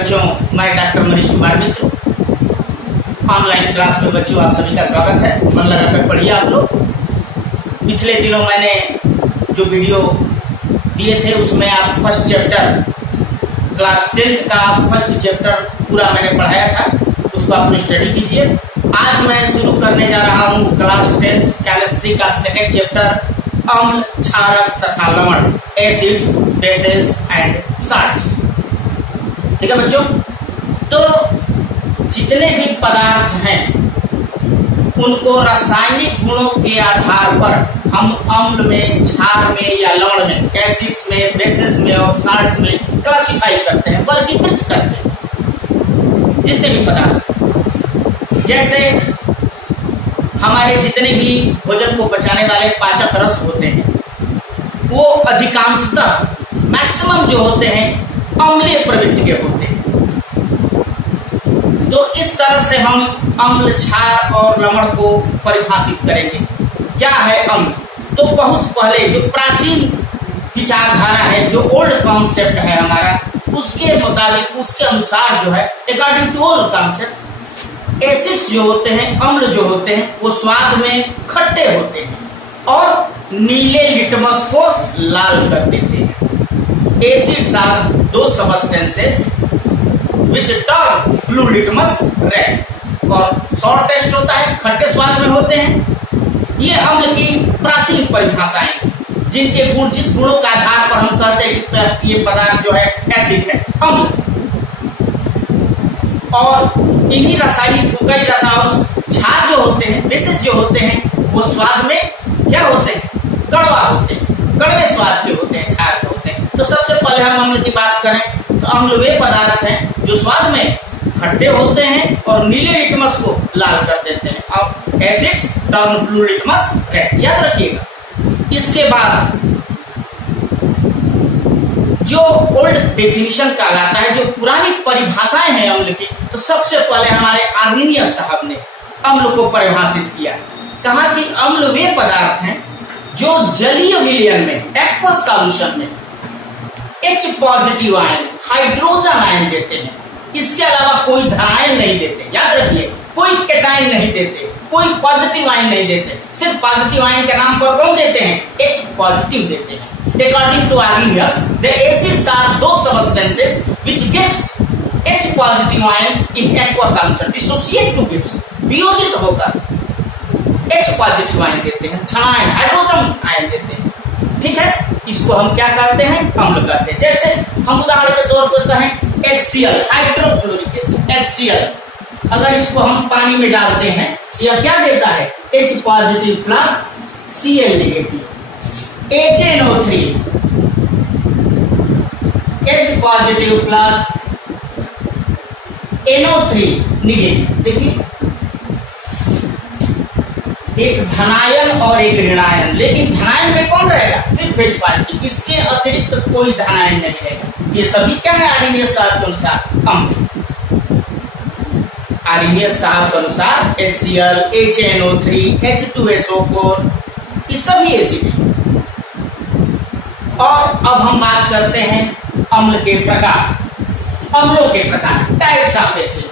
बच्चों, मैं doctor Manish Kumar Mishra. Online class में बच्चों आप सभी का स्वागत है। मन लगाकर पढ़िए आप लोग। पिछले दिनों मैंने जो वीडियो दिए थे उसमें आप फर्स्ट चैप्टर क्लास 10th का फर्स्ट चैप्टर पूरा मैंने पढ़ाया था, उसको आप स्टडी कीजिए। आज मैं शुरू करने जा रहा हूँ क्लास 10th केमिस्ट्री का सेकेंड चैप्टर, अम्ल, क्षारक तथा लवण, एसिड्स, बेसेस एंड साल्ट्स। ठीक है बच्चों, तो जितने भी पदार्थ हैं उनको रासायनिक गुणों के आधार पर हम अम्ल में, क्षार में या लवण में, एसिड्स में, बेसेस में और साल्ट्स में क्लासिफाई करते हैं, वर्गीकृत करते हैं। जितने भी पदार्थ, जैसे हमारे जितने भी भोजन को पचाने वाले पाचक रस होते हैं वो अधिकांशतः मैक्सिमम जो होते हैं अम्लीय प्रवृत्ति के होते हैं। तो इस तरह से हम अम्ल, क्षार और लवण को परिभाषित करेंगे। क्या है अम्ल? तो बहुत पहले जो प्राचीन विचारधारा है, जो ओल्ड कॉन्सेप्ट है हमारा, उसके मुताबिक, उसके अनुसार जो है, according to old concept, acids जो होते हैं, अम्ल जो होते हैं, वो स्वाद में खट्टे होते हैं और नीले लिटमस को लाल कर देते हैं। एसिड्स आर दो सबस्टेंसेस विच टर्न ब्लू लिटमस रेड, और सॉर टेस्ट होता है, खट्टे स्वाद में होते हैं। ये अम्ल की प्राचीन परिभाषाएं, जिनके गुण, जिस गुणों के आधार पर हम कहते हैं कि ये पदार्थ जो है एसिड है, अम्ल। और इन्हीं रासायनिक कई रसायन, क्षार जो होते हैं, बेसेस जो होते हैं, वो स्वाद में क्या होते हैं? कड़वा होते हैं, कड़वे स्वाद के होते हैं, क्षार होते हैं। तो सबसे पहले हम अम्ल की बात करें तो अम्ल वे पदार्थ हैं जो स्वाद में खट्टे होते हैं और नीले लिटमस को लाल कर देते हैं। अब acids turn blue litmus red, याद रखिएगा। इसके बाद जो ओल्ड डेफिनेशन कहलाता है, जो पुरानी परिभाषाएं हैं अम्ल की, तो सबसे पहले हमारे आर्नियस साहब ने अम्ल को परिभाषित किया। कहा कि अम्ल वे पदार्थ हैं जो जलीय विलयन में, एक्वस सॉल्यूशन में H positive ion, hydrogen ion देते हैं। इसके अलावा कोई धनायन नहीं देते, याद रखिए, कोई कैटायन नहीं देते, कोई पॉजिटिव आयन नहीं देते। सिर्फ पॉजिटिव आयन के नाम पर कौन देते हैं? H पॉजिटिव देते हैं। According to Arrhenius, the acids are those substances which gives H positive ion in aqueous solution. Dissociate to gives, वियोजित होकर H पॉजिटिव आयन देते हैं, धनायन, हाइड्रोजन आयन देते हैं। ठीक है, इसको हम क्या करते हैं? अम्ल कहते हैं। जैसे हम उदाहरण के तौर पर कहें HCl, हाइड्रोक्लोरिक एसिड, HCl, अगर इसको हम पानी में डालते हैं, यह क्या देता है? H positive plus Cl negative. HNO3, H positive plus NO3 negative. देखिए, एक धनायन और एक ऋणायन, लेकिन धनायन में कौन रहेगा? सिर्फ H पॉजिटिव, इसके अतिरिक्त कोई धनायन नहीं रहेगा। ये सभी क्या है? आर्नियस साहब के अनुसार अम्ल। आर्नियस साहब के अनुसार HCl, HNO3, H2SO4, ये सभी एसिड है। और अब हम बात करते हैं अम्ल के प्रकार, अम्लों के प्रकार, types of acid,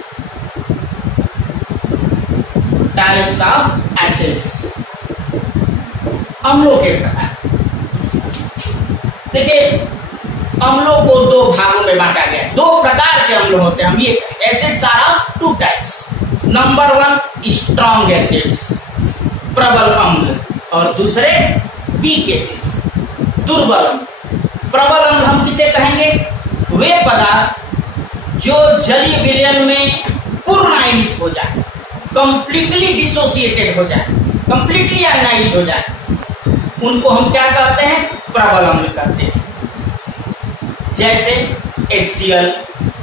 types of acids, अम्लों के प्रकार। देखिए, अम्लों को दो भागों में बांटा गया है। दो प्रकार के अम्ल होते हैं। हम ये acids are of two types. Number 1 strong acids, प्रबल अम्ल, और दूसरे वीक एसिड्स, दुर्बल अम्ल। प्रबल अम्ल हम किसे कहेंगे? वे पदार्थ जो जलीय विलयन में पूर्ण आयनित हो जाए, कंप्लीटली डिसोसिएटेड हो जाए, कंप्लीटली आयनाइज हो जाए, उनको हम क्या कहते हैं? प्रबल अम्ल कहते हैं। जैसे HCl,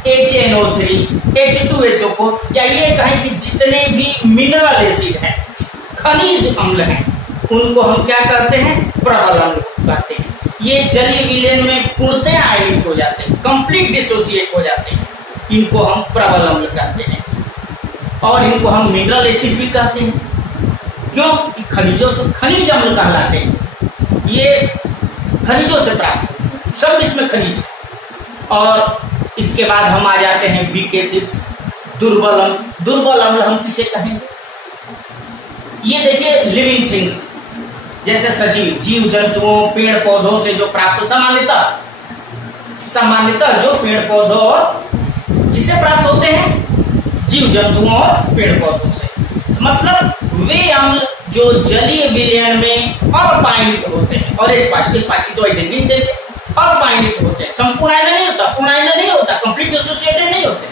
HNO3, H2SO4, या ये कहें कि जितने भी मिनरल एसिड हैं, खनिज अम्ल हैं, उनको हम क्या करते हैं? प्रबल अम्ल कहते हैं। ये जलीय विलयन में पूर्णतः आयनित हो जाते हैं, कंप्लीट डिसोसिएट हो जाते हैं, इनको हम प्रबल अम्ल कहते हैं। और इनको हम मिनरल एसिड भी कहते हैं। क्यों? खनिजों से, खनिज अम्ल कहलाते हैं। ये खनिजों से प्राप्त, सब इसमें खनिज। और इसके बाद हम आ जाते हैं वीक एसिड्स, दुर्बल अम्ल। दुर्बल अम्ल हम किसे कहेंगे? ये देखिए लिविंग थिंग्स, जैसे सजीव, जीव जंतुओं, पेड़ पौधों से जो प्राप्त, सामान्यतः जो पेड़ पौधों और किससे प्राप्त होते हैं? जीव जंतुओं और पेड़ पौधों से। मतलब वे अम्ल जो जलीय विलयन में अपायनित होते हैं, और स्पाइसी तो देंगे, अपायनित होते हैं। संपूर्ण आयन नहीं होता, पूर्ण आयन नहीं होता, कंप्लीट एसोसिएटेड नहीं होते,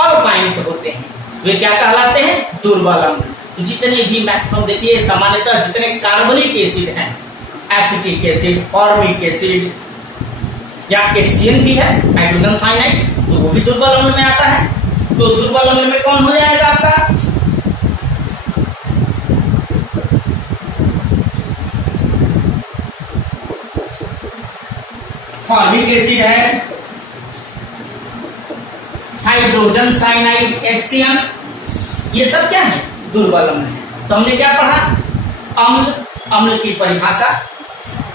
अपायनित होते हैं, वे क्या कहलाते हैं? दुर्बल अम्ल। तो जितने भी मैक्सिमम देखिए सामान्यतः जितने कार्बनिक एसिड हैं, एसिटिक एसिड, फॉर्मिक एसिड या HCN भी है, हाइड्रोजन साइनाइड, तो वो भी दुर्बल अम्ल में आता है। तो दुर्बल अम्ल में कौन हो जाएगा आपका? फॉर्मिक एसिड है, हाइड्रोजन साइनाइड, HCN, ये सब क्या है? दुर्बल अम्ल है। तो हमने क्या पढ़ा? अम्ल, अम्ल की परिभाषा।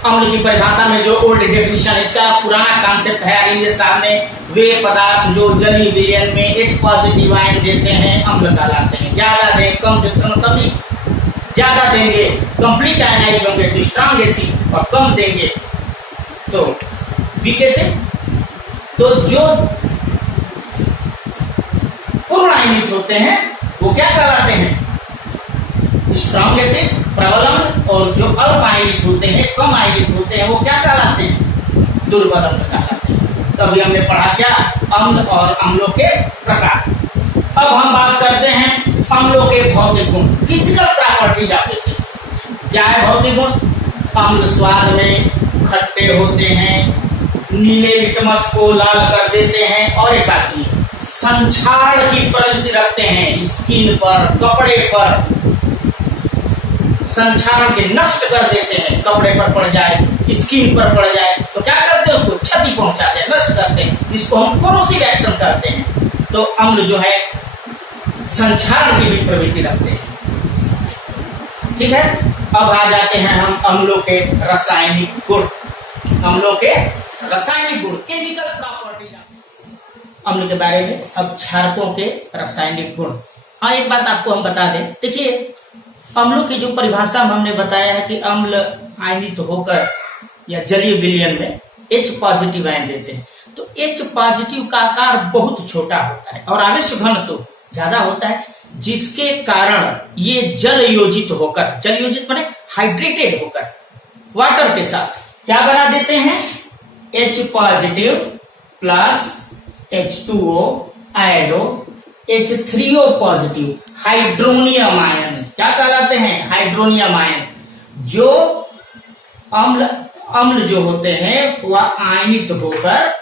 अम्ल की परिभाषा में जो ओल्ड डेफिनेशन, इसका पुराना कॉन्सेप्ट है आगे सामने, वे पदार्थ जो जलीय विलयन में H पॉजिटिव आयन देते हैं अम्ल कहलाते हैं। ज्यादा दें, कम दें, मतलब नहीं, ज्यादा देंगे कंप्लीट आयनाइज होंगे तो स्ट्रॉन्ग एसिड, और कम देंगे तो वीक एसिड। तो जो पूर्ण आयनित होते हैं वो क्या कहलाते हैं? स्ट्रॉन्ग एसिड, प्रबल अम्ल, और जो अल्प आयनित होते हैं, कम आयनित होते हैं, वो क्या कहलाते हैं? दुर्बल अम्ल कहलाते हैं। तभी हमने पढ़ा क्या? अम्ल और अम्लों के प्रकार। अब हम बात करते हैं अम्लों के भौतिक गुण, फिजिकल प्रॉपर्टीज ऑफ एसिड्स। क्या है भौतिक गुण? अम्ल स्वाद में खट्टे होते हैं, नीले लिटमस को लाल कर देते हैं, और एक बात सुनिए, संक्षारण की प्रवृत्ति रखते हैं, स्किन पर, कपड़े पर संक्षारण के नष्ट कर देते हैं। कपड़े पर पड़ जाए, स्किन पर पड़ जाए तो क्या करते हैं? उसको क्षति पहुंचाते हैं, नष्ट करते हैं, जिसको हम कोरोसिव एक्शन कहते हैं। तो अम्ल जो है संक्षारण की भी प्रवृत्ति रखते हैं। ठीक है, अब आ जाते हैं हम अम्लों के रासायनिक गुण। अम्लों के रासायनिक गुण, केमिकल प्रॉपर्टीज अम्ल के बारे में। अब क्षारकों के रासायनिक गुण। हाँ, एक बात आपको हम बता दें, देखिए अम्लों की जो परिभाषा में हमने बताया है कि अम्ल आयनित होकर या जलीय विलयन में H पॉजिटिव आयन देते हैं। तो H पॉजिटिव का आकार बहुत छोटा होता है और आवेश घनत्व ज्यादा होता है, जिसके कारण ये जल योजित होकर, जल योजित माने हाइड्रेटेड होकर वाटर के साथ क्या बना देते हैं? H positive plus H2O आयरो H3O positive hydronium ion, क्या कहलाते हैं? Hydronium ion. जो अम्ल जो होते हैं वह आयनित होकर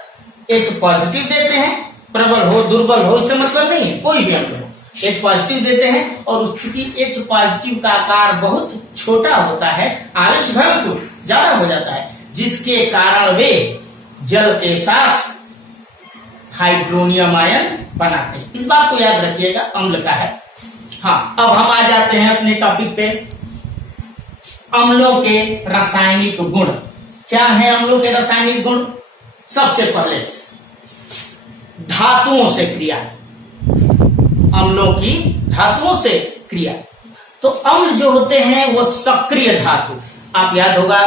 H पॉजिटिव देते हैं, प्रबल हो दुर्बल हो इससे मतलब नहीं, कोई भी अम्ल हो, H पॉजिटिव देते हैं। और चूंकि H पॉजिटिव का आकार बहुत छोटा होता है, आवेश घनत्व ज्यादा हो जाता है, जिसके कारण वे जल के साथ हाइड्रोनियम आयन बनाते हैं। इस बात को याद रखिएगा, अम्ल का है। हाँ, अब हम आ जाते हैं अपने टॉपिक पे, अम्लों के रासायनिक गुण। क्या है अम्लों के रासायनिक गुण? सबसे पहले धातुओं से क्रिया, अम्लों की धातुओं से क्रिया। तो अम्ल जो होते हैं वो सक्रिय धातु, आप याद होगा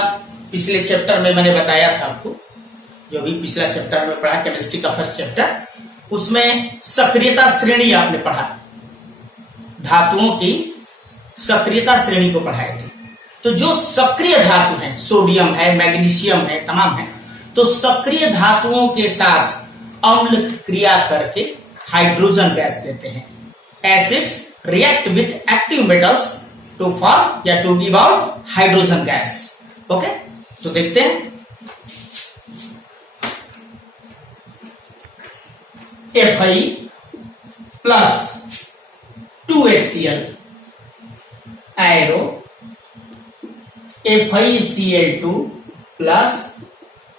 पिछले चैप्टर में मैंने बताया था आपको, जो भी पिछला चैप्टर में पढ़ा केमिस्ट्री का फर्स्ट चैप्टर, उसमें सक्रियता श्रेणी आपने पढ़ा, धातुओं की सक्रियता श्रेणी को पढ़ाए थे। तो जो सक्रिय धातु है, सोडियम है, मैग्नीशियम है, तमाम है, तो सक्रिय धातुओं के साथ अम्ल क्रिया करके हाइड्रोजन गैस देते हैं। Acids react with active metals to form या to give out hydrogen gas. Okay, तो देखते हैं Fi प्लस 2HCl आयरो FiCl2 plus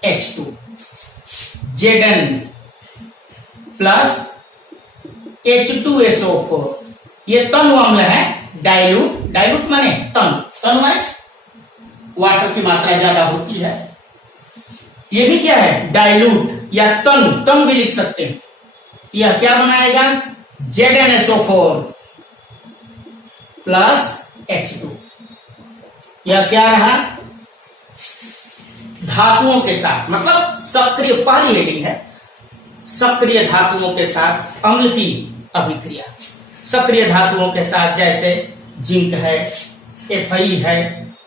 H2, Zn plus H2SO4, ये तनु अम्ल है, डाइल्यूट, डाइल्यूट माने तनु माने वाटर की मात्रा ज्यादा होती है, ये भी क्या है? डाइल्यूट, या तन भी लिख सकते हैं। यह क्या बनाएगा, ZnSO4 प्लस H2। यह क्या रहा, धातुओं के साथ, मतलब सक्रिय, पहली हेडिंग है सक्रिय धातुओं के साथ अम्ल की अभिक्रिया। सक्रिय धातुओं के साथ जैसे जिंक है, Fe है,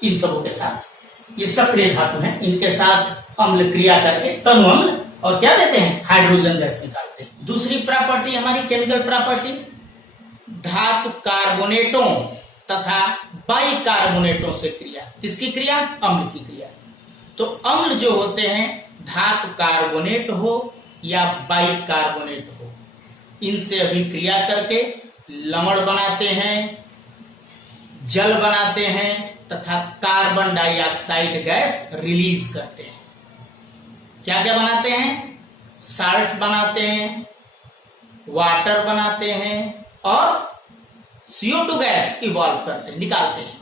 इन सबों के साथ, ये सक्रिय धातु हैं, इनके साथ अम्ल क्रिया करके तनु अम्ल और क्या देते हैं, हाइड्रोजन गैस निकालते हैं। दूसरी प्रॉपर्टी हमारी केमिकल प्रॉपर्टी, धातु कार्बोनेटों तथा बाइकार्बोनेटों से क्रिया। किसकी क्रिया, अम्ल की क्रिया। तो अम्ल जो होते हैं, धातु कार्बोनेट हो या बाइकार्बोनेट हो, इनसे अभिक्रिया करके लवण बनाते हैं, जल बनाते हैं तथा कार्बन डाइऑक्साइड गैस रिलीज करते हैं। क्या क्या बनाते हैं, साल्ट्स बनाते हैं, वाटर बनाते हैं और CO2 गैस इवॉल्व करते हैं, निकालते हैं।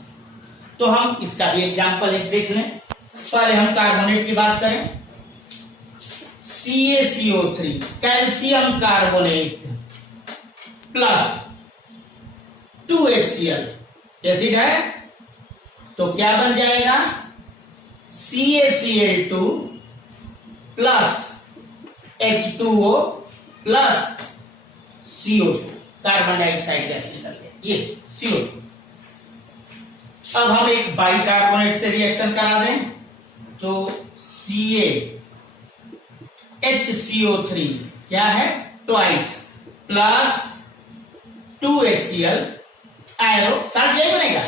तो हम इसका भी एग्जाम्पल एक देख लें। पहले हम कार्बोनेट की बात करें, CaCO3 calcium carbonate plus 2HCl acid है, तो क्या बन जाएगा, CaCl2 plus H2O plus CO2, carbon dioxide gas निकल गया, ये CO2। अब हम एक बाइकार्बोनेट से रिएक्शन करा दें, तो HCO3 क्या है, ट्वाइस प्लस 2HCl एरो, साथ यही बनेगा,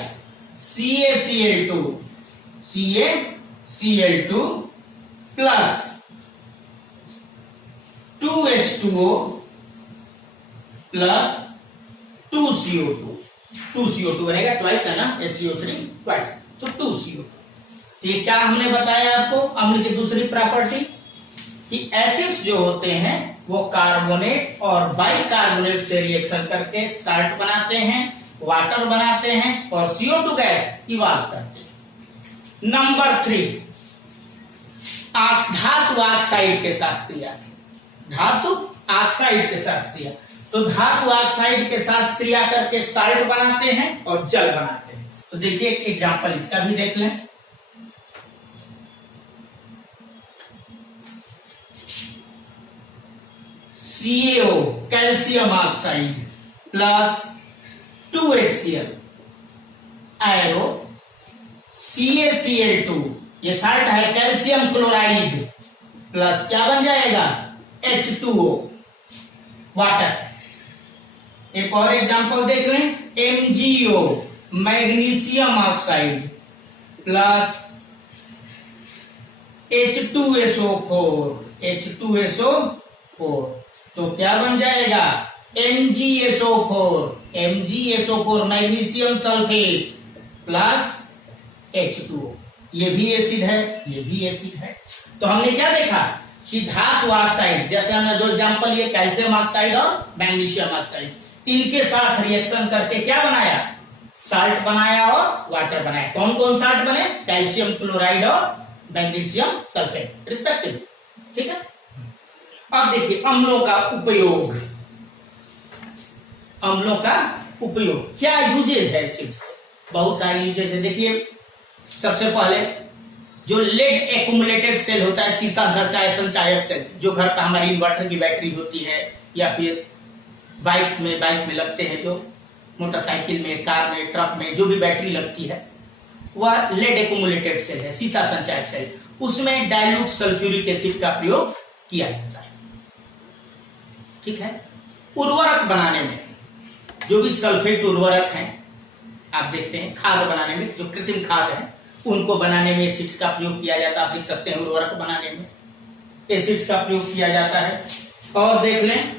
CaCl2 plus 2H2O plus 2CO2 बनेगा, ट्वाइस है ना, HCO3 ट्वाइस, तो 2CO2। तो ये क्या हमने बताया आपको, अम्ल की दूसरी प्रॉपर्टी कि एसिड्स जो होते हैं वो कार्बोनेट और बाइकार्बोनेट से रिएक्शन करके साल्ट बनाते हैं, वाटर बनाते हैं और CO2 गैस इवॉल्व करते हैं। नंबर 3, धातु ऑक्साइड के साथ क्रिया। धातु ऑक्साइड के साथ क्रिया, तो धातु ऑक्साइड के साथ क्रिया करके साल्ट बनाते हैं और जल बनाते हैं। तो देखिए एक एग्जांपल इसका भी देख लें। CaO calcium oxide plus 2HCl arrow CaCl2, ये साल्ट है, कैल्शियम क्लोराइड प्लस क्या बन जाएगा, H2O वाटर। एक और एग्जांपल देख लें, MgO magnesium oxide plus H2SO4, तो क्या बन जाएगा, MgSO4 magnesium sulphate plus H2O। ये भी एसिड है, ये भी एसिड है। तो हमने क्या देखा कि धातु ऑक्साइड, जैसे हमने दो एग्जांपल लिए, कैल्शियम ऑक्साइड और मैग्नीशियम ऑक्साइड, इनके साथ रिएक्शन करके क्या बनाया, साल्ट बनाया और वाटर बनाया। कौन कौन साल्ट बने, कैल्शियम क्लोराइड और मैग्नीशियम सल्फेट रिस्पेक्टिवली। ठीक है, अब देखिए अम्लों का उपयोग। अम्लों का उपयोग, क्या यूजेज है एसिड्स, बहुत सारे यूजेज है। देखिए सबसे पहले जो लेड एक्यूमुलेटेड सेल होता है, सीसा संचायक सेल, जो घर पर हमारी इन्वर्टर की बैटरी होती है या फिर बाइक में लगते हैं, जो मोटरसाइकिल में, कार में, ट्रक में जो भी बैटरी लगती है, वह लेड एक्यूमुलेटेड सेल है, सीसा संचायक सेल। उसमें डाइल्यूट सल्फ्यूरिक एसिड का प्रयोग किया जाता है। ठीक है, उर्वरक बनाने में जो भी सल्फेट उर्वरक हैं, आप देखते हैं खाद बनाने में, जो कृत्रिम खाद है उनको बनाने में एसिड्स का प्रयोग किया जाता है। आप देख सकते हैं उर्वरक बनाने में एसिड्स का प्रयोग किया जाता है। और देख लें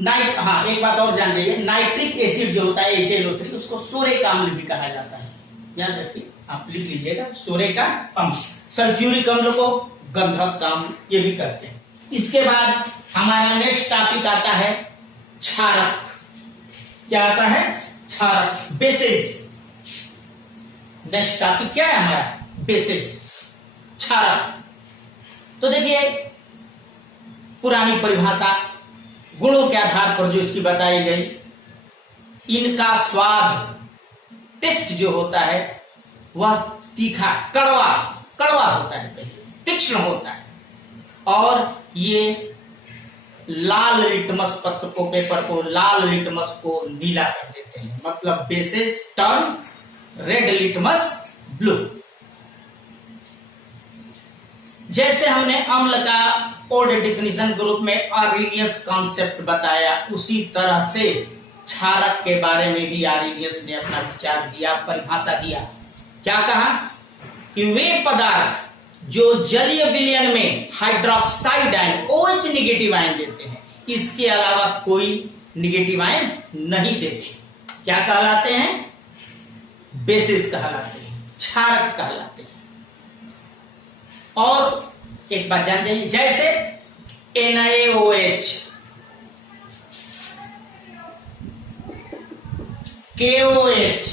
एक बात और जान लीजिए, नाइट्रिक एसिड जो होता है HNO3, उसको सोरे का अम्ल भी कहा जाता है, याद रखिए, आप लिख लीजिएगा, सोरे का अम्ल। सल्फ्यूरिक अम्ल को गंधक का अम्ल, ये भी करते हैं। इसके बाद हमारा नेक्स्ट टॉपिक आता है क्षारक। क्या आता है, क्षारक, बेसिस। नेक्स्ट टॉपिक क्या है हमारा, बेसिस, क्षारक। तो देखिए पुरानी परिभाषा गुणों के आधार पर जो इसकी बताई गई, इनका स्वाद टेस्ट जो होता है वह तीखा कड़वा होता है, पहले तीक्ष्ण होता है, और ये लाल लिटमस पत्र को, पेपर को, लाल लिटमस को नीला कर देते हैं, मतलब basis turn red litmus blue. जैसे हमने अम्ल का ओल्ड डिफिनेशन ग्रुप में आर्रीनियस कॉन्सेप्ट बताया, उसी तरह से क्षारक के बारे में भी आर्रीनियस ने अपना विचार दिया, परिभाषा दिया। क्या कहा कि वे पदार्थ जो जलीय विलयन में hydroxide ion OH negative ion देते हैं, इसके अलावा कोई निगेटिव आयन नहीं देते, क्या कहलाते हैं? बेसिस कहलाते हैं, क्षारक कहलाते हैं। और एक बात जान जाइए, जैसे NaOH, KOH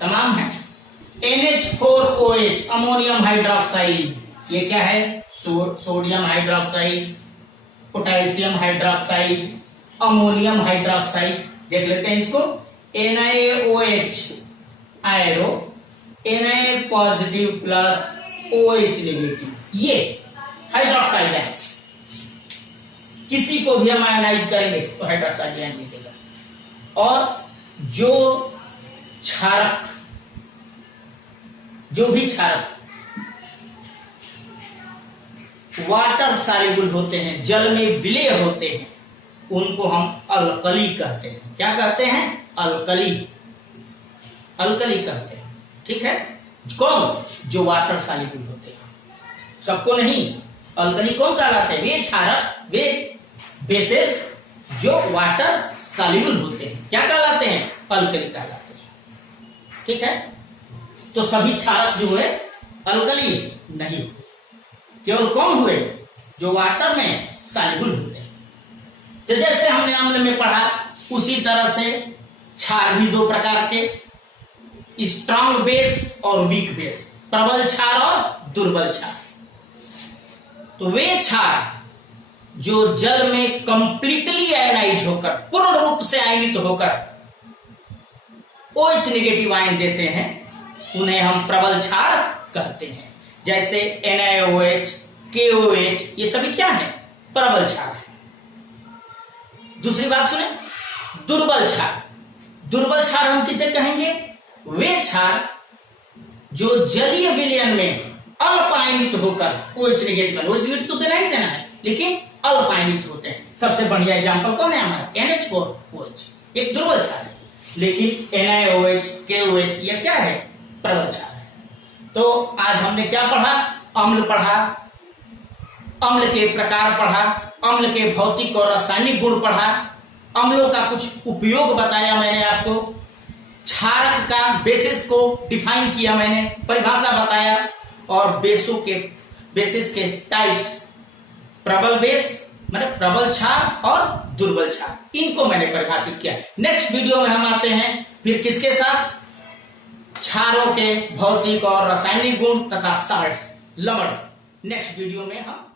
तमाम है, NH4OH अमोनियम हाइड्रोक्साइड, ये क्या है? Sodium hydroxide, potassium hydroxide, ammonium hydroxide. देख लेते हैं इसको, NaOH आयरो, Na positive plus OH negative, ये हाइड्रोक्साइड है। किसी को भी हम आयनाइज करेंगे तो हाइड्रोक्साइड आयन मिलेगा। और जो भी क्षारक वाटर सॉल्युबल होते हैं, जल में विलेय होते हैं, उनको हम अल्कली कहते हैं। क्या कहते हैं? अल्कली कहते हैं। ठीक है, कौन? जो वाटर सॉल्युबल होते हैं, सबको नहीं। अल्कली कौन कहलाते हैं? वे क्षारक, वे बेसिस जो वाटर सॉल्युबल होते हैं, क्या कहलाते हैं? अल्कली कहलाते हैं। ठीक है, तो सभी क्षारक जो है अल्कली नहीं हुए, केवल कौन हुए? जो वाटर में सॉल्युबल होते हैं। तो जैसे हमने अम्ल में पढ़ा, उसी तरह से क्षार भी दो प्रकार के, स्ट्रॉन्ग बेस और वीक बेस, प्रबल क्षार और दुर्बल क्षार। तो वे क्षार जो जल में कंप्लीटली आयनाइज होकर, पूर्ण रूप से आयनित होकर OH निगेटिव आयन देते हैं, उन्हें हम प्रबल क्षार कहते हैं। जैसे NaOH, KOH, ये सभी क्या है? प्रबल क्षार है। दूसरी बात सुने, दुर्बल क्षार। दुर्बल क्षार हम किसे कहेंगे? वे क्षार जो जलीय विलयन में अल्प आयनित होकर, OH निगेटिव, OH निगेटिव तो देना ही देना है, लेकिन अल्प आयनित होते हैं। सबसे बढ़िया एग्जांपल कौन है हमारा? NH4OH, एक दुर्बल क्षार है। लेकिन NaOH, KOH ये क्या है? प्रबल क्षार है। तो आज हमने क्या पढ़ा? अम्ल पढ़ा, अम्ल के प्रकार पढ़ा, अम्ल के भौतिक और रासायनिक गुण पढ़ा, अम्लों का कुछ उपयोग बताया मैंने आपको, क्षारक का बेसिस को डिफाइन किया मैंने, परिभाषा बताया, और बेसिस के टाइप्स, प्रबल बेस मतलब प्रबल क्षार और दुर्बल क्षार, इनको मैंने परिभाषित किया। नेक्स्ट वीडियो में हम आते हैं फिर किसके साथ? क्षारों के भौतिक और रासायनिक गुण तथा साल्ट्स, लवण। नेक्स्ट वीडियो में हम